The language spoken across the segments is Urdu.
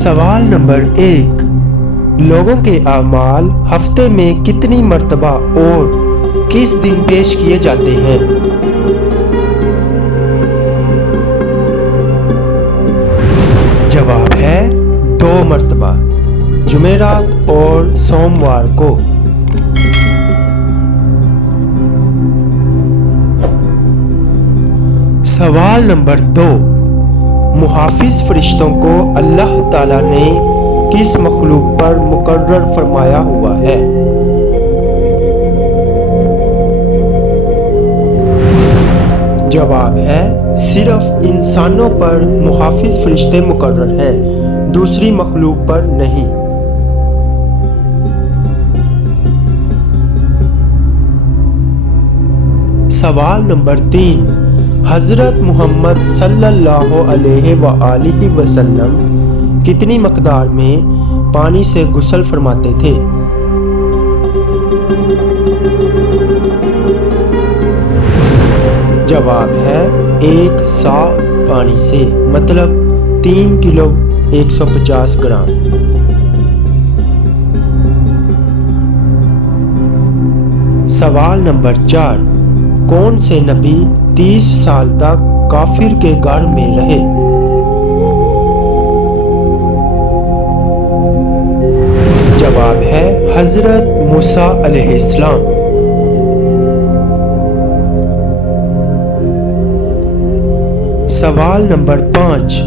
سوال نمبر 1، لوگوں کے اعمال ہفتے میں کتنی مرتبہ اور کس دن پیش کیے جاتے ہیں؟ جواب ہے 2 مرتبہ، جمعرات اور سوموار کو۔ سوال نمبر 2، محافظ فرشتوں کو اللہ تعالیٰ نے کس مخلوق پر مقرر فرمایا ہوا ہے؟ جواب ہے صرف انسانوں پر محافظ فرشتے مقرر ہیں، دوسری مخلوق پر نہیں۔ سوال نمبر 3، حضرت محمد صلی اللہ علیہ وآلہ وسلم کتنی مقدار میں پانی سے غسل فرماتے تھے؟ جواب ہے 1 سا پانی سے، مطلب 3 کلو 150 گرام۔ سوال نمبر 4، کون سے نبی 30 سال تک کافر کے گھر میں رہے؟ جواب ہے حضرت موسیٰ علیہ السلام۔ سوال نمبر 5،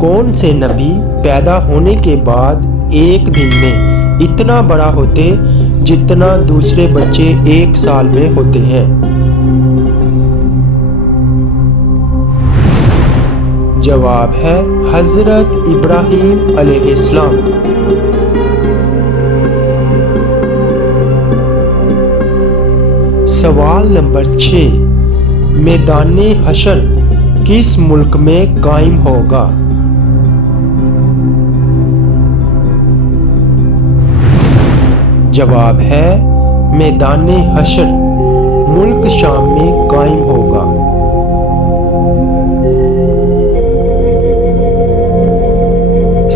کون سے نبی پیدا ہونے کے بعد ایک دن میں اتنا بڑا ہوتے جتنا دوسرے بچے 1 سال میں ہوتے ہیں؟ جواب ہے حضرت ابراہیم علیہ السلام۔ سوال نمبر 6، میدان حشر کس ملک میں قائم ہوگا؟ جواب ہے میدان حشر ملک شام میں قائم ہوگا۔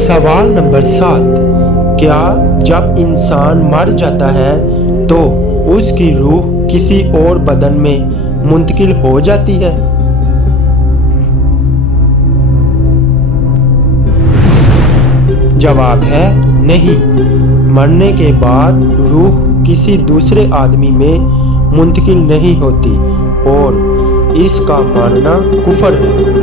سوال نمبر 7، کیا جب انسان مر جاتا ہے تو اس کی روح کسی اور بدن میں منتقل ہو جاتی ہے؟ جواب ہے نہیں، مرنے کے بعد روح کسی دوسرے آدمی میں منتقل نہیں ہوتی اور اس کا ماننا کفر ہے۔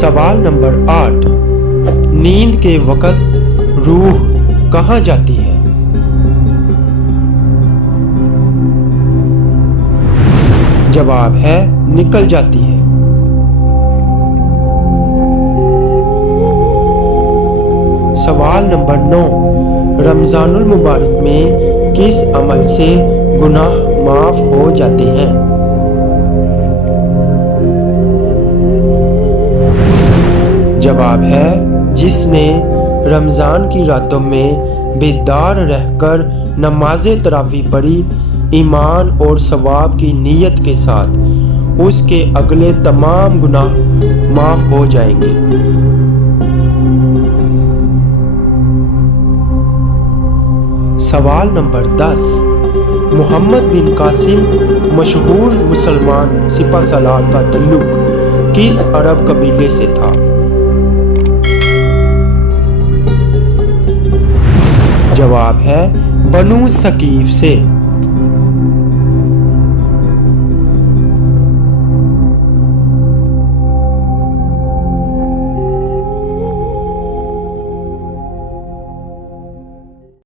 سوال نمبر 8، نیند کے وقت روح کہاں جاتی ہے؟ جواب ہے نکل جاتی ہے۔ سوال نمبر 9، رمضان المبارک میں کس عمل سے گناہ معاف ہو جاتے ہیں؟ جواب ہے جس نے رمضان کی راتوں میں بیدار رہ کر نماز تراویح پڑھی، ایمان اور ثواب کی نیت کے ساتھ اس کے اگلے تمام گناہ معاف ہو جائیں گے۔ سوال نمبر 10، محمد بن قاسم مشہور مسلمان سپہ سالار کا تعلق کس عرب قبیلے سے تھا؟ جواب ہے بنو ثقیف سے۔